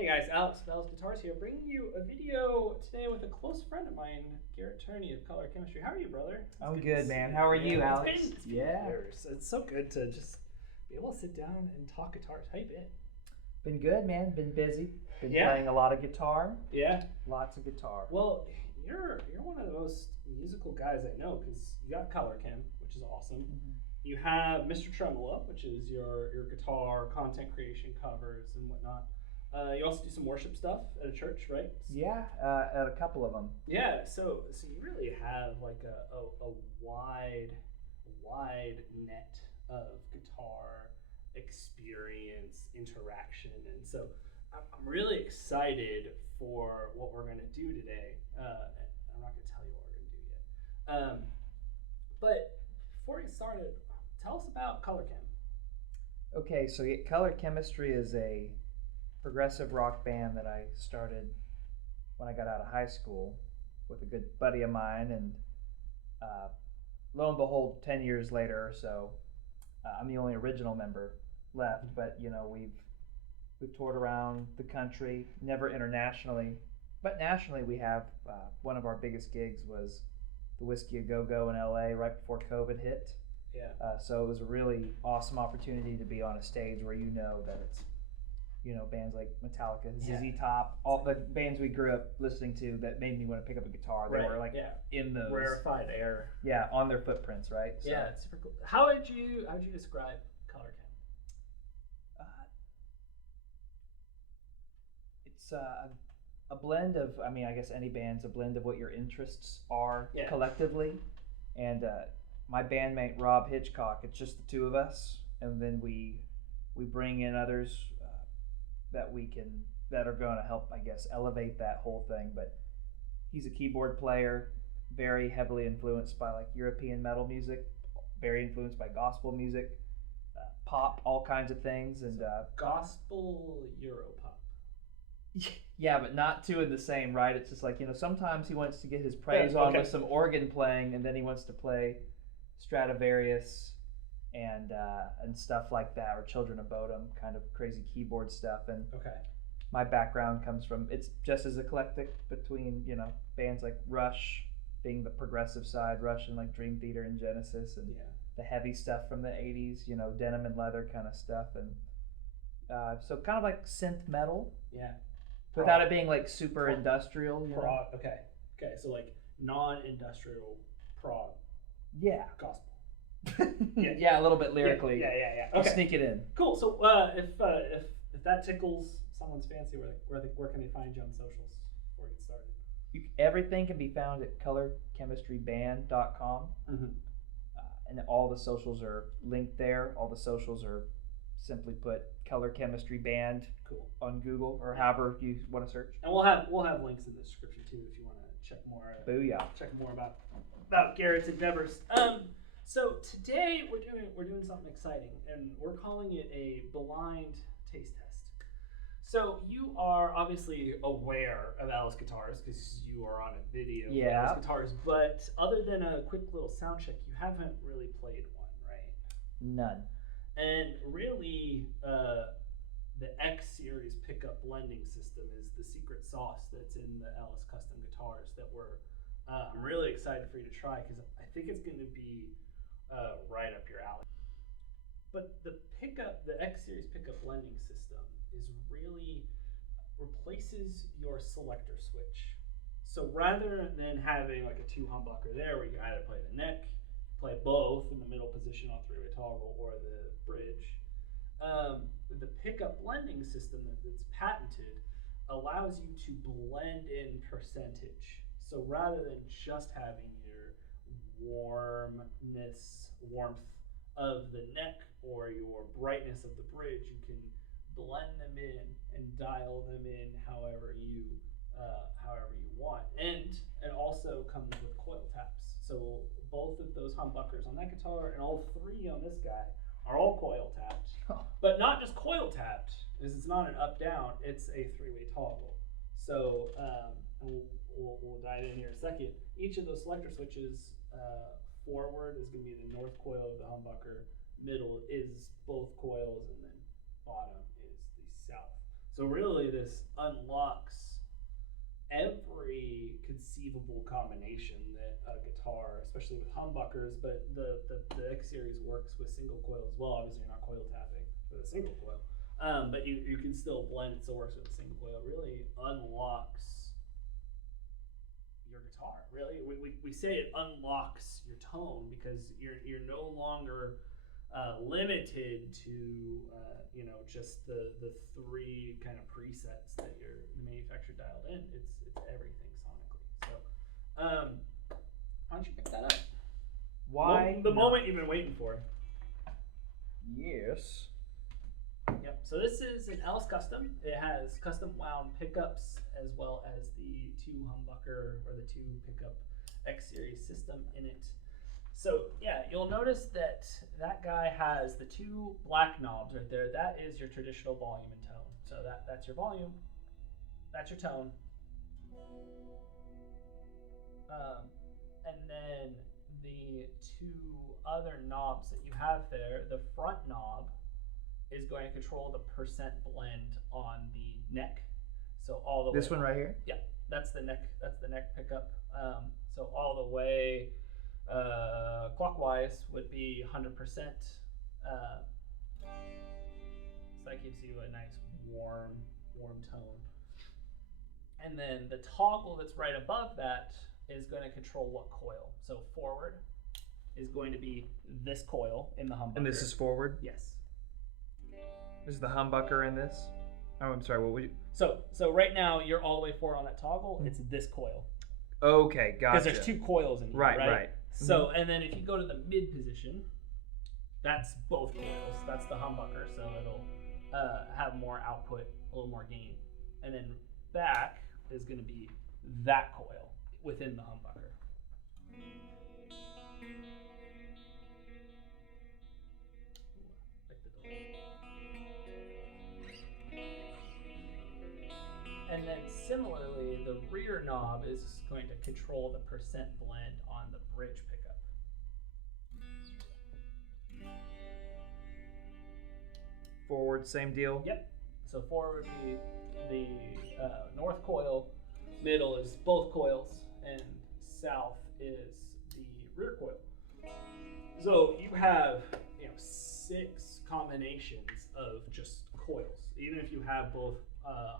Hey guys, Alex of Ellis Guitars here, bringing you a video today with a close friend of mine, Garrett Turney of Color Chemistry. How are you, brother? I'm good, man. How are you, Alex? It's been years. It's so good to just be able to sit down and talk guitars. How you been? Been good, man. Been busy. Been Yeah. playing a lot of guitar. Yeah. Lots of guitar. Well, you're one of the most musical guys I know because you got Color Chem, which is awesome. Mm-hmm. You have Mr. Tremolo, which is your guitar content creation covers and whatnot. You also do some worship stuff at a church, right? Yeah, at a couple of them. Yeah, so you really have like a wide net of guitar experience, interaction, and so I'm really excited for what we're gonna do today. I'm not gonna tell you what we're gonna do yet. But before we get started, tell us about Color Chem. Okay, so Color Chemistry is a progressive rock band that I started when I got out of high school with a good buddy of mine, and lo and behold, 10 years later or so, I'm the only original member left. But we've toured around the country, never internationally, but nationally we have. One of our biggest gigs was the Whiskey A Go Go in LA right before COVID hit. Yeah. So it was a really awesome opportunity to be on a stage where that it's bands like Metallica, ZZ Top, all the bands we grew up listening to that made me want to pick up a guitar. They were like in those rarefied air. Yeah, on their footprints, right? So, yeah, it's super cool. How would you describe Color Chem? It's a blend of, I guess any band's a blend of what your interests are collectively. And my bandmate Rob Hitchcock, it's just the two of us, and then we bring in others that are going to help, I guess, elevate that whole thing. But he's a keyboard player, very heavily influenced by like European metal music, very influenced by gospel music, pop, all kinds of things. And gospel Europop. Yeah, but not two in the same, right? It's just like, sometimes he wants to get his praise on with some organ playing, and then he wants to play Stradivarius and stuff like that, or Children of Bodom, kind of crazy keyboard stuff. And my background comes from, it's just as eclectic between bands like Rush being the progressive side, Rush and like Dream Theater and Genesis, and the heavy stuff from the 80s, denim and leather kind of stuff. And so kind of like synth metal, without it being like super industrial. Prog. Okay, so like non-industrial prog. Yeah. Gospel. Yeah, a little bit lyrically. Yeah. Okay. Sneak it in. Cool. So if that tickles someone's fancy, where can they find you on socials before we get started? Everything can be found at colorchemistryband.com. Mm-hmm. And all the socials are linked there. All the socials are simply put Color Chemistry Band on Google, or however you want to search. And we'll have links in the description too if you want to check more. Booyah! Check more about Garrett's endeavors. So today we're doing something exciting, and we're calling it a blind taste test. So you are obviously aware of Ellis Guitars because you are on a video of Ellis Guitars, but other than a quick little sound check, you haven't really played one, right? None. And really, the X series pickup blending system is the secret sauce that's in the Ellis Custom Guitars that I'm really excited for you to try, because I think it's going to be right up your alley. But the X series pickup blending system really replaces your selector switch. So rather than having like a two humbucker there where you either play the neck, play both in the middle position on three-way toggle, or the bridge, the pickup blending system that's patented allows you to blend in percentage. So rather than just having your warmth of the neck or your brightness of the bridge, you can blend them in and dial them in however you want. And it also comes with coil taps. So both of those humbuckers on that guitar and all three on this guy are all coil tapped. But not just coil tapped, because it's not an up-down, it's a three-way toggle. So we'll dive in here in a second. Each of those selector switches, forward is going to be the north coil of the humbucker, middle is both coils, and then bottom is the south. So really, really this unlocks every conceivable combination that a guitar, especially with humbuckers, but the X series works with single coil as well. Obviously, you're not coil tapping with a single coil, but you can still blend. It still works with a single coil. It really unlocks your guitar. Really, we say it unlocks your tone because you're no longer limited to just the three kind of presets that the manufacturer dialed in. It's everything sonically. So why don't you pick that up? Why? The moment you've been waiting for. Yes. Yep. So this is an Ellis Custom. It has custom wound pickups as well as the two humbucker or the two pickup X series system in it. So yeah, you'll notice that guy has the two black knobs right there. That is your traditional volume and tone. So that's your volume, that's your tone. And then the two other knobs that you have there, the front knob is going to control the percent blend on the neck. So all the way. This one right here? Yeah, that's the neck pickup. So all the way clockwise would be 100%. So that gives you a nice warm tone. And then the toggle that's right above that is going to control what coil. So forward is going to be this coil in the humbucker. And this is forward? Yes. Is the humbucker in this? Oh, I'm sorry. What would you? So right now you're all the way forward on that toggle. Mm-hmm. It's this coil. Okay, gotcha. Because there's two coils in here, right? Right. So, and then if you go to the mid position, that's both coils. That's the humbucker, so it'll have more output, a little more gain. And then back is going to be that coil within the humbucker. And then similarly, the rear knob is going to control the percent blend on the bridge pickup. Forward, same deal? Yep. So forward would be the north coil, middle is both coils, and south is the rear coil. So you have 6 combinations of just coils. Even if you have both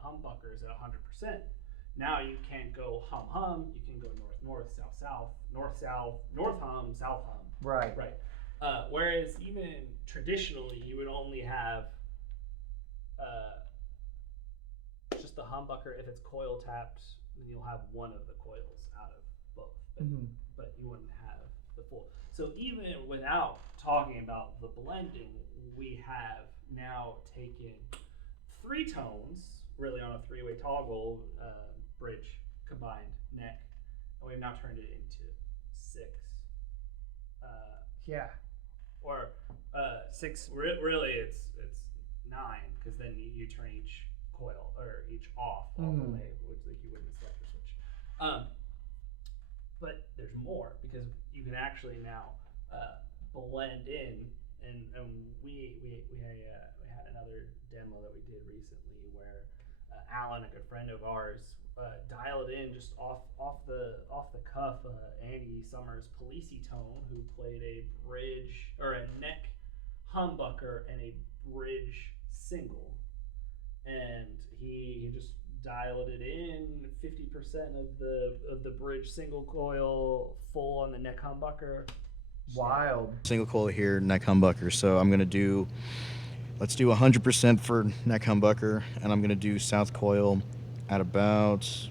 humbuckers at 100%, now you can't go hum, you can go north, south, north hum, south hum. Right. Whereas even traditionally, you would only have just the humbucker. If it's coil tapped, then you'll have one of the coils out of both, but you wouldn't have the full. So even without talking about the blending, we have now taken 3 tones, really on a 3-way toggle, bridge, combined, neck, and we've now turned it into 6. Or 6. Really, it's 9, because then you turn each coil or each off all the way, which like you would in a selector switch. But there's more, because you can actually now blend in, and we had another demo that we did recently where Alan, a good friend of ours, dialed in just off the cuff Andy Summers' Policey tone, who played a bridge or a neck humbucker and a bridge single, and he just dialed it in 50% of the bridge single coil, full on the neck humbucker. Wild. Single coil here, neck humbucker. So I'm gonna do, let's do 100% for neck humbucker, and I'm gonna do south coil at about,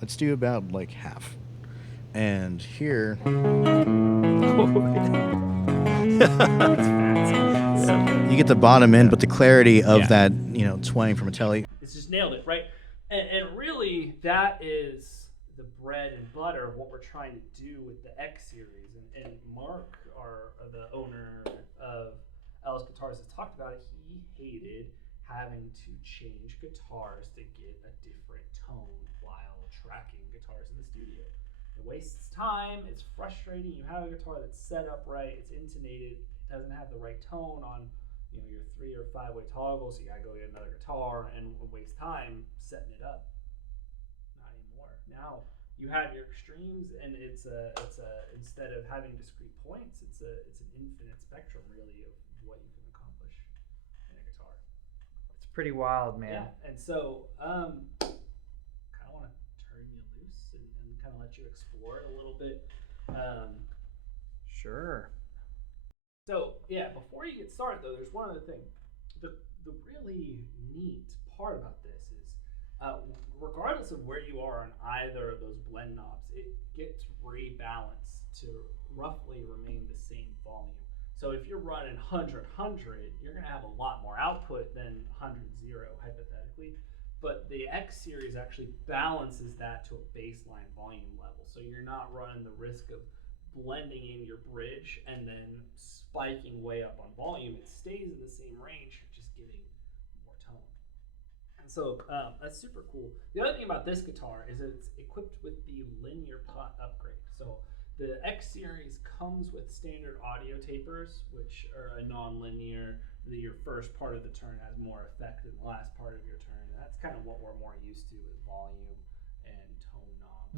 let's do about like half. And here, you get the bottom end, but the clarity of that, twang from Metallica. It's just nailed it, right? And really, that is the bread and butter of what we're trying to do with the X series. And Mark, the owner of Ellis Guitars, has talked about it. He hated having to change guitars to get a different tone while tracking guitars in the studio. It wastes time, it's frustrating. You have a guitar that's set up right, it's intonated, it doesn't have the right tone on your 3 or 5 way toggle, so you gotta go get another guitar and waste time setting it up. Not anymore. Now you have your extremes, and it's a instead of having discrete points, it's an infinite spectrum really of what you can accomplish in a guitar. It's pretty wild, man. Yeah, and so kind of want to turn you loose and kind of let you explore it a little bit. Sure. So yeah, before you get started though, there's one other thing. The really neat part about this is, regardless of where you are on either of those blend knobs, it gets rebalanced to roughly remain the same volume. So if you're running 100, you're gonna have a lot more output than 100, hypothetically. But the X series actually balances that to a baseline volume level. So you're not running the risk of blending in your bridge and then spiking way up on volume. It stays in the same range, you're just getting more tone. And so that's super cool. The other thing about this guitar is that it's equipped with the linear pot upgrade. So the X series comes with standard audio tapers, which are a non-linear. Your first part of the turn has more effect than the last part of your turn. And that's kind of what we're more used to with volume and tone knobs.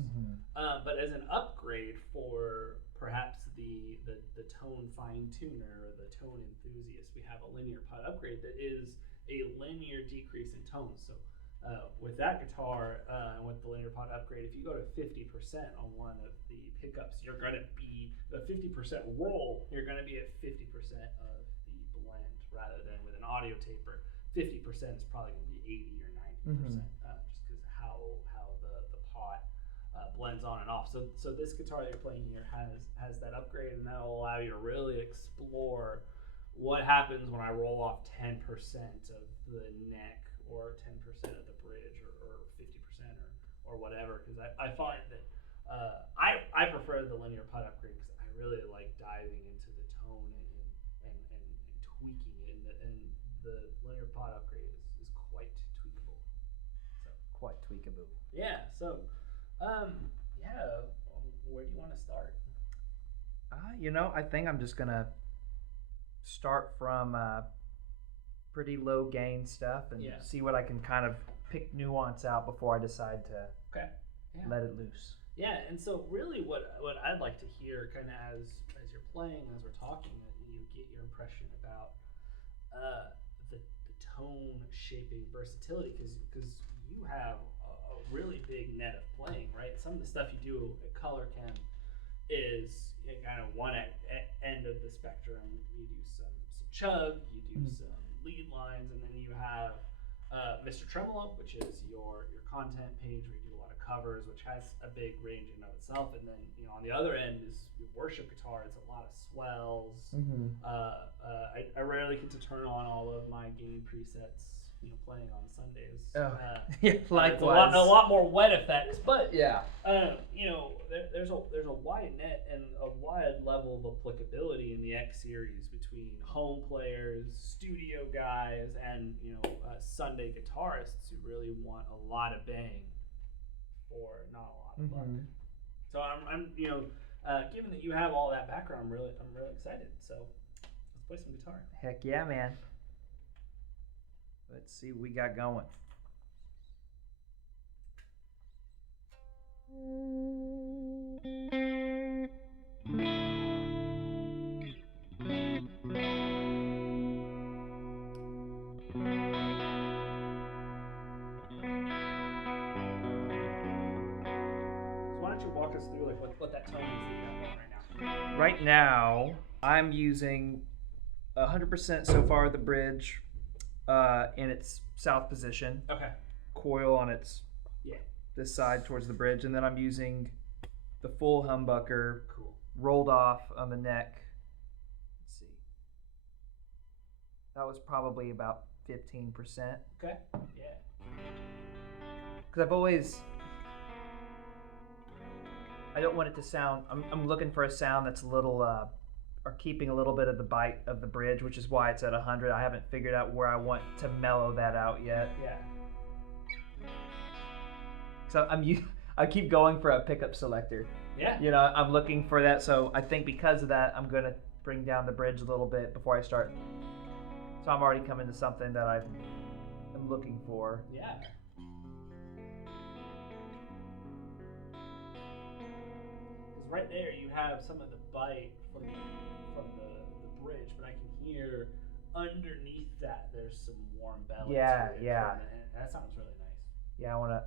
But as an upgrade for perhaps the tone fine tuner or the tone enthusiast, we have a linear pot upgrade that is a linear decrease in tone. So with that guitar and with the linear pot upgrade, if you go to 50% on one of the pickups, you're going to be the 50% roll. You're going to be at 50% of the blend, rather than with an audio taper. 50% is probably going to be 80 or 90%, just because how the pot blends on and off. So this guitar that you're playing here has that upgrade, and that'll allow you to really explore what happens when I roll off 10% of the neck, or 10% of the bridge, or 50%, or whatever. Because I find that I prefer the linear pot upgrade because I really like diving into the tone and tweaking it, and the linear pot upgrade is quite tweakable. So Quite tweakable. yeah, so where do you want to start? I think I'm just gonna start from pretty low gain stuff and see what I can kind of pick nuance out before I decide to let it loose. Yeah, and so really what I'd like to hear, kind of as you're playing, as we're talking, you get your impression about the tone shaping versatility, because you have a really big net of playing, right? Some of the stuff you do at Color Chem is kind of one end of the spectrum. You do some chug, you do some lead lines, and then you have Mr. Tremolo, which is your content page where you do a lot of covers, which has a big range in and of itself. And then on the other end is your worship guitar. It's a lot of swells. I rarely get to turn on all of my gain presets, playing on Sundays. Likewise. A lot more wet effects, but yeah. There's a wide net and a wide level of applicability in the X series between home players, studio guys, and Sunday guitarists who really want a lot of bang for not a lot of buck. So I'm given that you have all that background, I'm really excited. So let's play some guitar. Heck yeah, man. Let's see what we got going. Walk us through what that tone is that you have going right now. Right now, I'm using 100% so far the bridge in its south position. Okay. Coil on its this side towards the bridge, and then I'm using the full humbucker rolled off on the neck. Let's see. That was probably about 15%. Okay. Yeah. Because I don't want it to sound, I'm looking for a sound that's a little, or keeping a little bit of the bite of the bridge, which is why it's at 100. I haven't figured out where I want to mellow that out yet. Yeah. So I keep going for a pickup selector. Yeah. I'm looking for that. So I think because of that, I'm going to bring down the bridge a little bit before I start So I'm already coming to something that I'm looking for. Yeah. Because right there you have some of the bite from the bridge, but I can hear underneath that there's some warm belly. Yeah, to it yeah. That sounds really nice. Yeah, I wanna.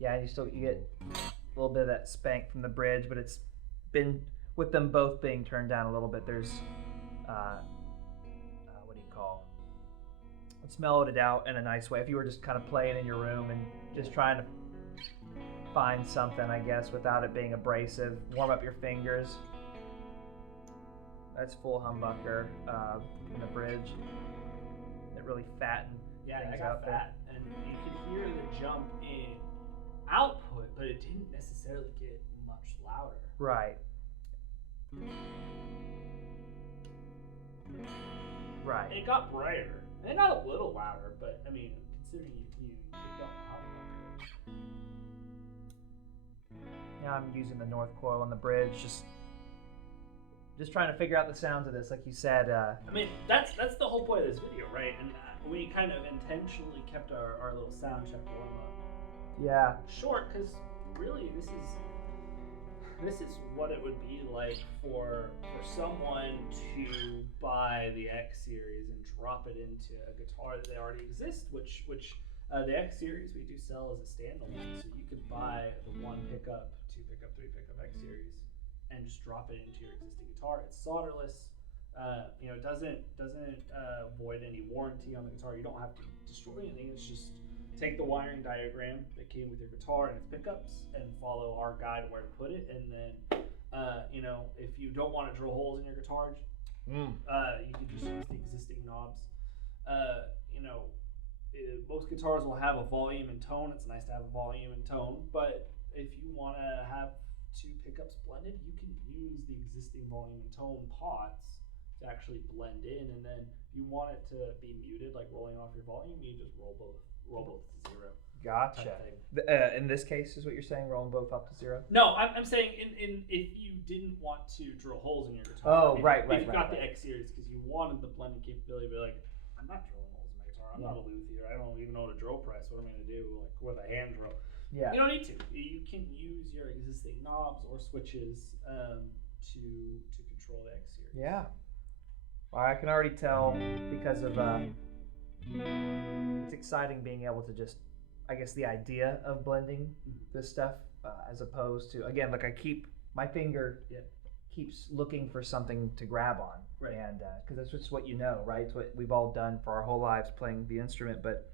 Yeah, you get a little bit of that spank from the bridge, but it's been with them both being turned down a little bit. There's, what do you call? It's mellowed it out in a nice way. If you were just kind of playing in your room and just trying to find something, I guess, without it being abrasive, warm up your fingers. That's full humbucker in the bridge. It really fattened Yeah, things I got out fat, and you could hear the jump in output, but it didn't necessarily get much louder. Right. Right. It got brighter, and not a little louder, but I mean, considering you picked up the humbucker. Now I'm using the North Coil on the bridge, just trying to figure out the sounds of this, like you said. I mean, that's the whole point of this video, right? And we kind of intentionally kept our little sound check warm up Yeah. short, because really this is what it would be like for someone to buy the X series and drop it into a guitar that they already exist, which the X series we do sell as a standalone, so you could buy the 1 pickup, 2 pickup, 3 pickup X series and just drop it into your existing guitar. It's solderless. It doesn't void any warranty on the guitar. You don't have to destroy anything. It's just take the wiring diagram that came with your guitar and its pickups and follow our guide where to put it. And then, if you don't want to drill holes in your guitar, you can just use the existing knobs. Most guitars will have a volume and tone. It's nice to have a volume and tone, but if you want to have 2 pickups blended, you can use the existing volume and tone pots to actually blend in, and then if you want it to be muted, like rolling off your volume, you just roll both to 0. Gotcha. In this case, is what you're saying, rolling both up to 0? No, I'm saying in if you didn't want to drill holes in your guitar. Oh, right. If you got the X series because you wanted the blending capability, but like, I'm not drilling holes in my guitar. I'm not a luthier. I don't even know what a drill press. What am I going to do? Like with a hand drill. Yeah. You don't need to. You can use your existing knobs or switches to control the X series. Yeah. Well, I can already tell because of it's exciting being able to just, I guess, the idea of blending this stuff as opposed to, again, like my finger keeps looking for something to grab on. Right. And because that's just what you know, right? It's what we've all done for our whole lives playing the instrument, but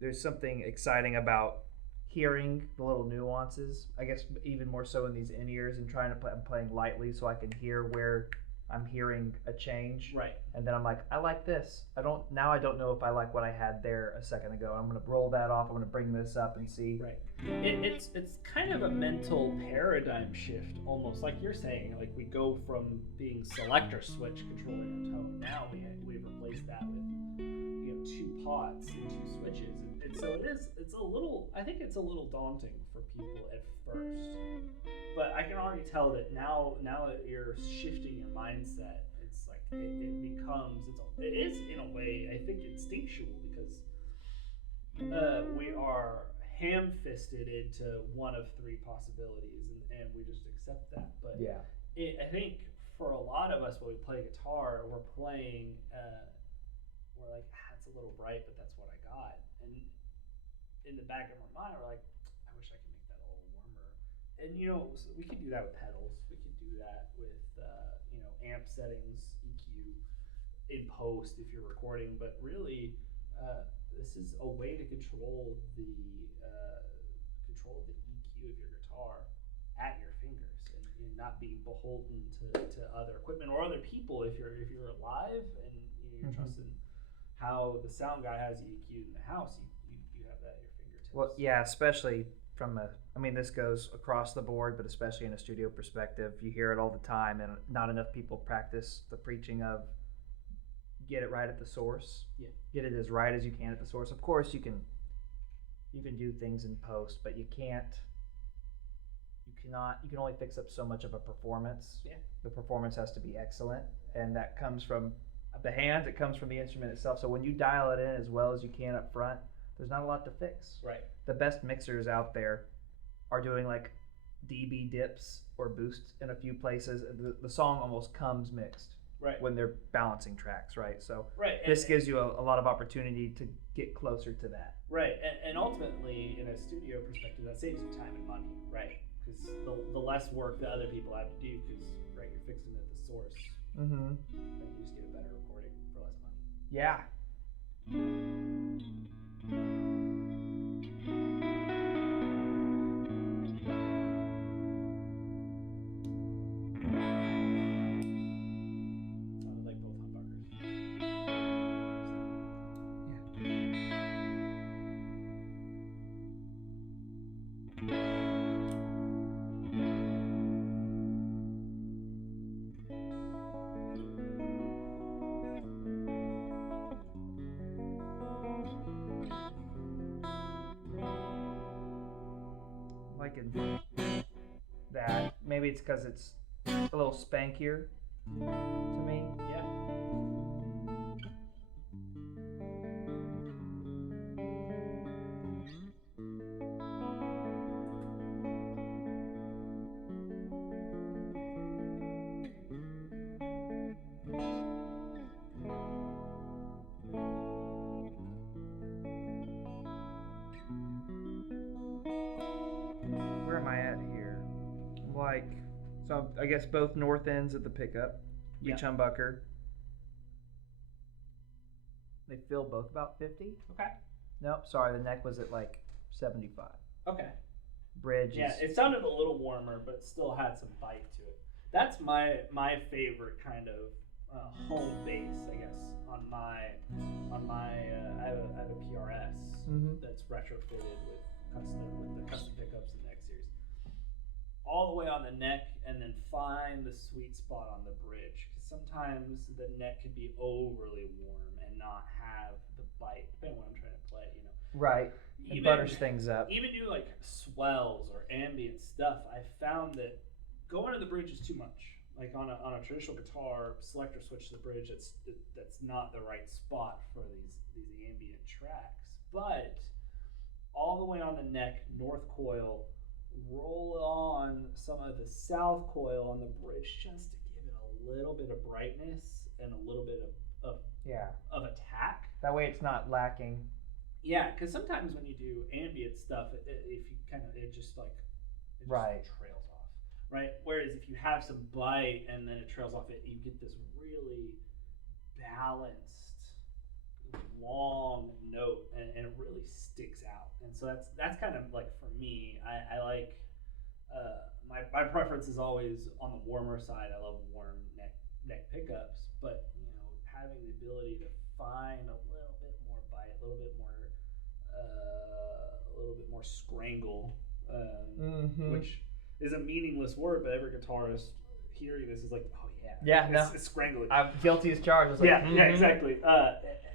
there's something exciting about hearing the little nuances, I guess even more so in these in-ears, and trying to play, I'm playing lightly so I can hear where I'm hearing a change. Right. And then I'm like, I like this. I don't know if I like what I had there a second ago. I'm going to roll that off. I'm going to bring this up and see. Right. It's kind of a mental paradigm shift, almost like you're saying. Like we go from being selector switch controlling our tone. Now we've replaced that with 2 pots and 2 switches. And so it's a little, I think it's a little daunting for people at first. But I can already tell that now that you're shifting your mindset, it's like it is in a way, I think, instinctual, because we are ham-fisted into one of 3 possibilities, and we just accept that. But yeah, I think for a lot of us, when we play guitar, we're playing, we're like, it's a little bright, but that's what I got. And in the back of our mind, we're like, I wish I could make that a little warmer. And we could do that with pedals. We could do that with amp settings, EQ in post if you're recording. But really, this is a way to control the EQ of your guitar at your fingers, and not be beholden to other equipment or other people. If you're live and you're trusting how the sound guy has the EQ in the house, you have that at your fingertips. well, yeah, especially from this goes across the board, but especially in a studio perspective, you hear it all the time, and not enough people practice the preaching of get it right at the source. Yeah. Get it as right as you can at the source. Of course, you can do things in post, but you can only fix up so much of a performance. Yeah. The performance has to be excellent, and that comes from the hands, it comes from the instrument itself. So when you dial it in as well as you can up front, there's not a lot to fix. Right. The best mixers out there are doing like dB dips or boosts in a few places. The song almost comes mixed Right. when they're balancing tracks, right? So Right. this gives you a lot of opportunity to get closer to that. Right, and ultimately, in a studio perspective, that saves you time and money, right? Because the less work that other people have to do, because right, you're fixing it at the source, Mm-hmm. and you just get a better recording for less money. Yeah. Sounded like both humbuckers. Liking that. Maybe it's because it's a little spankier to me. Yeah. Where am I at here? Like, so I guess both north ends of the pickup, each Yeah. humbucker. They feel both about 50. Okay. Nope, sorry, the neck was at like 75. Okay. Bridge Yeah, is it sounded a little warmer, but still had some bite to it. That's my favorite kind of home base, I guess. I have a PRS Mhm. that's retrofitted with the custom pickups in the X series. All the way on the neck, and then find the sweet spot on the bridge. Because sometimes the neck can be overly warm and not have the bite, depending on what I'm trying to play. right. It butters things up. Even do like swells or ambient stuff, I found that going to the bridge is too much. Like on a traditional guitar, selector switch to the bridge, that's not the right spot for these ambient tracks. But all the way on the neck, north coil, roll on some of the south coil on the bridge just to give it a little bit of brightness and a little bit of Yeah. attack. That way it's not lacking. Yeah, because sometimes when you do ambient stuff, if you Right. trails off, right? Whereas if you have some bite and then it trails off, you get this really balanced, long note, and it really sticks out. And so that's kind of like for me, I like my preference is always on the warmer side. I love warm neck pickups, but having the ability to find a little bit more bite, a little bit more scrangle, which is a meaningless word, but every guitarist hearing this is like, oh yeah, Yeah, it's scrangly. I'm guilty as charged. I was like, Yeah, exactly.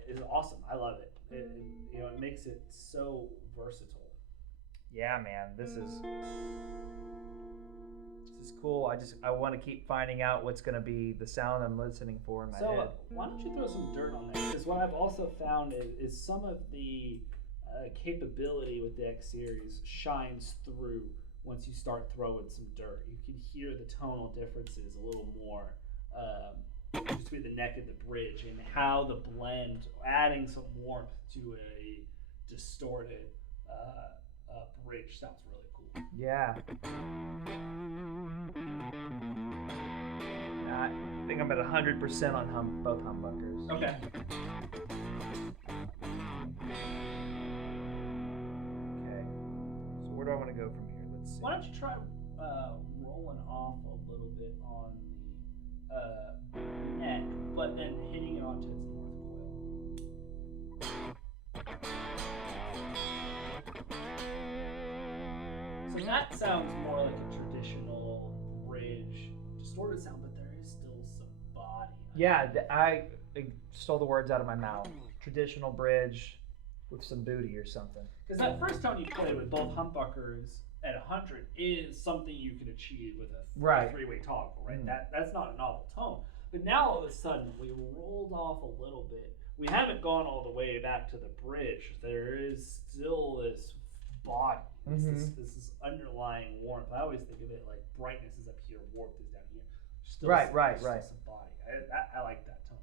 It's awesome. I love it. It makes it so versatile. Yeah, man, this is cool. I want to keep finding out what's going to be the sound I'm listening for in my head. Why don't you throw some dirt on that? Because what I've also found is some of the capability with the X series shines through once you start throwing some dirt. You can hear the tonal differences a little more just between the neck and the bridge, and how the blend, adding some warmth to a distorted bridge sounds really cool. Yeah. I think I'm at 100% on both humbuckers. Okay. Okay. So where do I want to go from here? Let's see. Why don't you try rolling off a little bit on the neck, but then hitting it onto its north coil. So that sounds more like a traditional bridge, distorted sound, but there is still some body. Yeah, I stole the words out of my mouth. Traditional bridge with some booty or something. Because that first tone you played with both humbuckers at 100 is something you can achieve with a Right. three-way toggle, right? Mm. That's not a novel tone. But now all of a sudden we rolled off a little bit. We haven't gone all the way back to the bridge. There is still this body. This is underlying warmth. I always think of it like brightness is up here, warmth is down here. Still Right. Some body. I like that tone.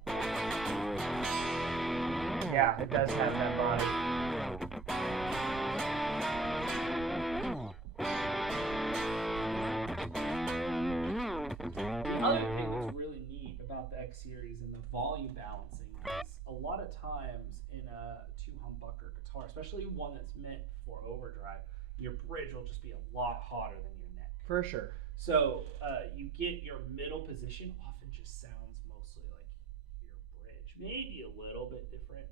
Yeah, it does have that body. The other thing that's really neat about the X series and the volume balancing is a lot of times in a two-humbucker guitar, especially one that's meant for overdrive, your bridge will just be a lot hotter than your neck. For sure. So you get your middle position often just sounds mostly like your bridge, maybe a little bit different.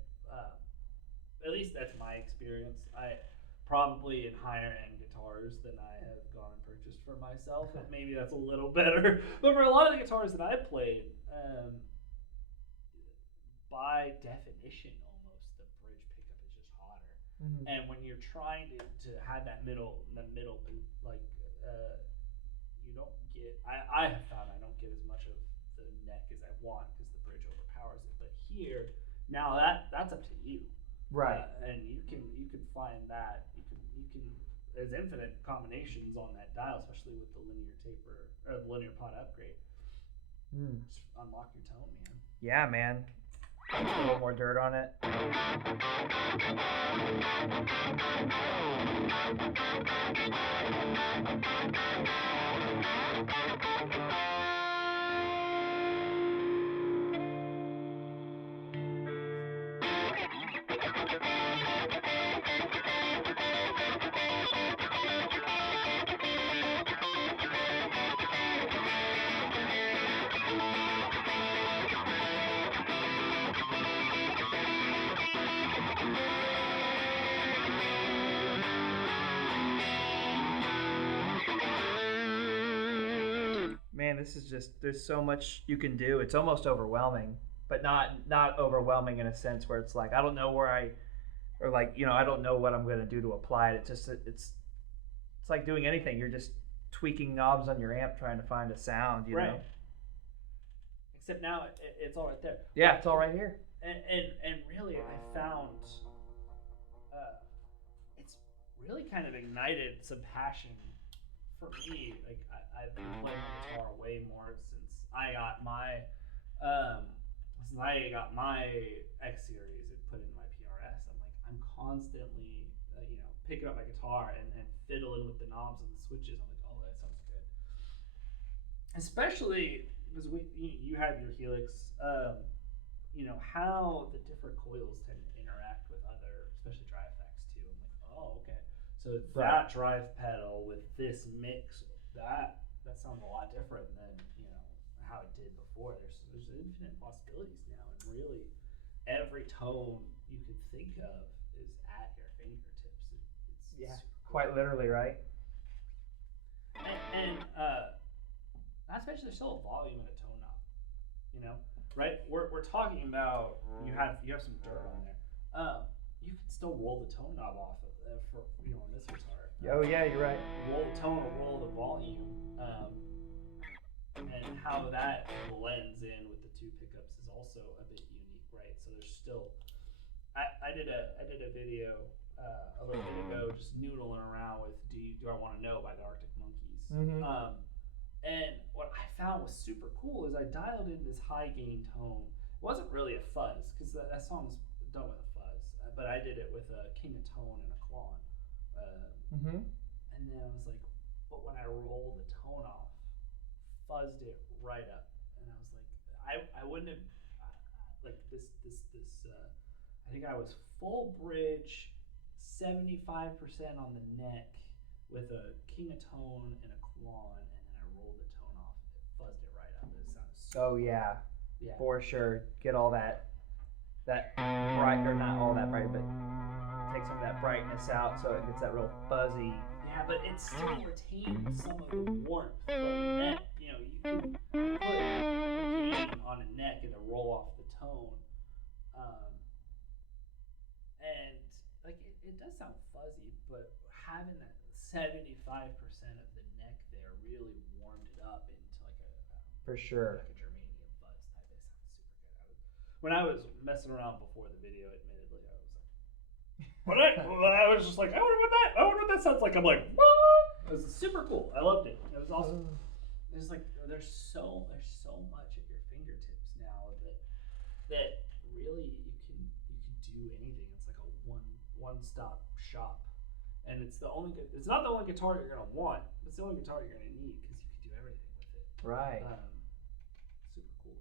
At least that's my experience. I probably in higher end guitars than I have gone and purchased for myself, and maybe that's a little better. But for a lot of the guitars that I played, by definition, almost the bridge pickup is just hotter. And when you're trying to have that middle, like you don't get. I have found I don't get as much of the neck as I want because the bridge overpowers it. But here, now that's up to you. Right. And you can find that you can there's infinite combinations on that dial, especially with the linear taper or the linear pot upgrade. Just unlock your tone, man. Yeah, man. A little more dirt on it. Man, this is just, there's so much you can do. It's almost overwhelming, but not overwhelming in a sense where it's like, I don't know where I don't know what I'm going to do to apply it. It's just, it's like doing anything. You're just tweaking knobs on your amp trying to find a sound, you know? Except now it's all right there. Yeah, it's all right here. And really, I found it's really kind of ignited some passion for me. Like I've been playing the guitar way more since I got my X series and put in my PRS. I'm constantly picking up my guitar and fiddling with the knobs and the switches. I'm like, oh, that sounds good. Especially because you have your Helix. How the different coils tend to interact with other, especially dry effects too. I'm like, oh, okay. So that drive pedal with this mix, that sounds a lot different than how it did before. There's infinite possibilities now, and really every tone you could think of is at your fingertips. It's quite literally, right? And not to mention there's still a volume and a tone knob. Right? We're talking about you have some dirt on there. You can still roll the tone knob off of for on this guitar. Oh yeah, you're right. Roll the tone or roll the volume, and how that blends in with the two pickups is also a bit unique, right? So there's still. I did a video a little bit ago, just noodling around with Do I Want to Know by the Arctic Monkeys. And what I found was super cool is I dialed in this high gain tone. It wasn't really a fuzz because that song's done with a fuzz, but I did it with a king of tone and a clawn. And then I was like, but when I rolled the tone off, fuzzed it right up, and I was like, I wouldn't have like this. I think I was full bridge, 75% on the neck with a king of tone and a clawn. Rolled the tone off, it fuzzed it right up. It sounded so yeah, for sure. Get all that bright, or not all that bright, but take some of that brightness out so it gets that real fuzzy. Yeah, but it still retains some of the warmth from the neck. You can put a gain on a neck and then roll off the tone, and like it does sound fuzzy, but having that 75% of the neck there really warmed it up into like a for sure like a germanium fuzz when I was messing around before the video, admittedly, I was like, I was just like, I wonder what that sounds like. I'm like, what? It was super cool. I loved it. It was awesome. There's so much at your fingertips now that really you can do anything. It's like a one-stop shop, and it's not the only guitar you're gonna want. It's the only guitar you're gonna need because you can do everything with it. Right. Super cool.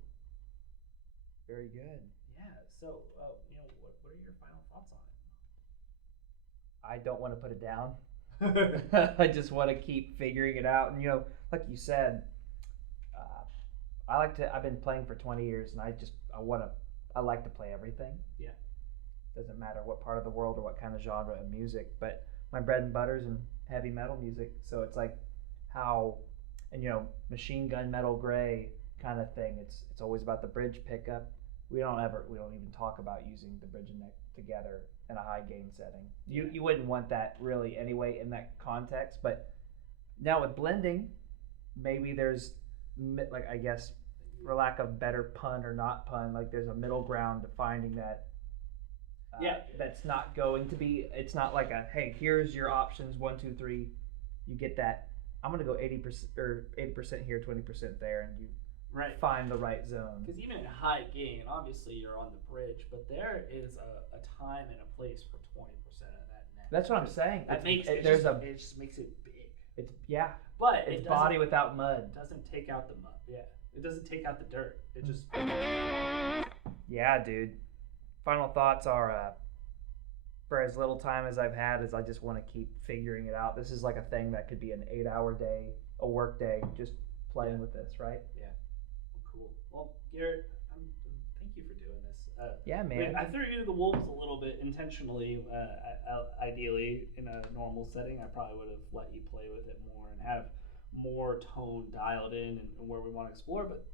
Very good. Yeah. So, what are your final thoughts on it? I don't want to put it down. I just want to keep figuring it out. And like you said, I've been playing for 20 years, and I like to play everything. Yeah. Doesn't matter what part of the world or what kind of genre of music, but my bread and butter's in heavy metal music. So it's like Machine Gun Metal Gray kind of thing. It's always about the bridge pickup. We don't even talk about using the bridge and neck together in a high gain setting. You wouldn't want that really anyway in that context. But now with blending, maybe there's like, I guess, for lack of better pun or not pun, like there's a middle ground to finding that. That's not going to be. It's not like hey, here's your options 1, 2, 3. You get that. I'm gonna go 80% or 80% here, 20% there, and you find the right zone. Because even in high gain, obviously you're on the bridge, but there is a time and a place for 20% of that neck. That's what I'm saying. It just makes it big. But it's body without mud. It doesn't take out the mud. Yeah, it doesn't take out the dirt. It just. Yeah, dude. Final thoughts are, for as little time as I've had, I just want to keep figuring it out. This is like a thing that could be an 8-hour day, a work day, just playing with this, right? Yeah. Cool. Well, Garrett, thank you for doing this. Yeah, man. I threw you to the wolves a little bit intentionally. Ideally, in a normal setting, I probably would have let you play with it more and have more tone dialed in and where we want to explore. But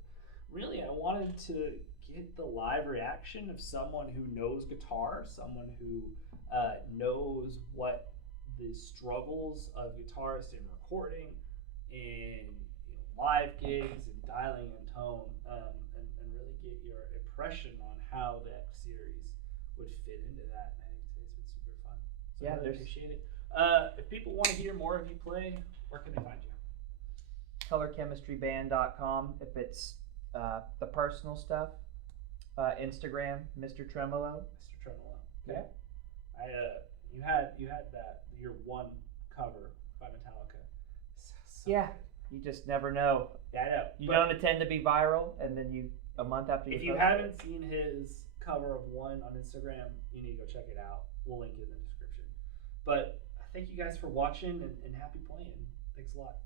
really, I wanted to get the live reaction of someone who knows guitar, someone who knows what the struggles of guitarists in recording and live gigs and dialing in tone, and really get your impression on how the X series would fit into that. And I think today's been super fun. So I really appreciate it. If people want to hear more of you play, where can they find you? colorchemistryband.com if it's the personal stuff. Instagram, Mr. Tremolo. Mr. Tremolo. Okay. You had your one cover by Metallica. So yeah. good. You just never know. Yeah, I know. You don't intend to be viral, and then a month after you if you haven't seen his cover of One on Instagram, you need to go check it out. We'll link it in the description. But thank you guys for watching, and happy playing. Thanks a lot.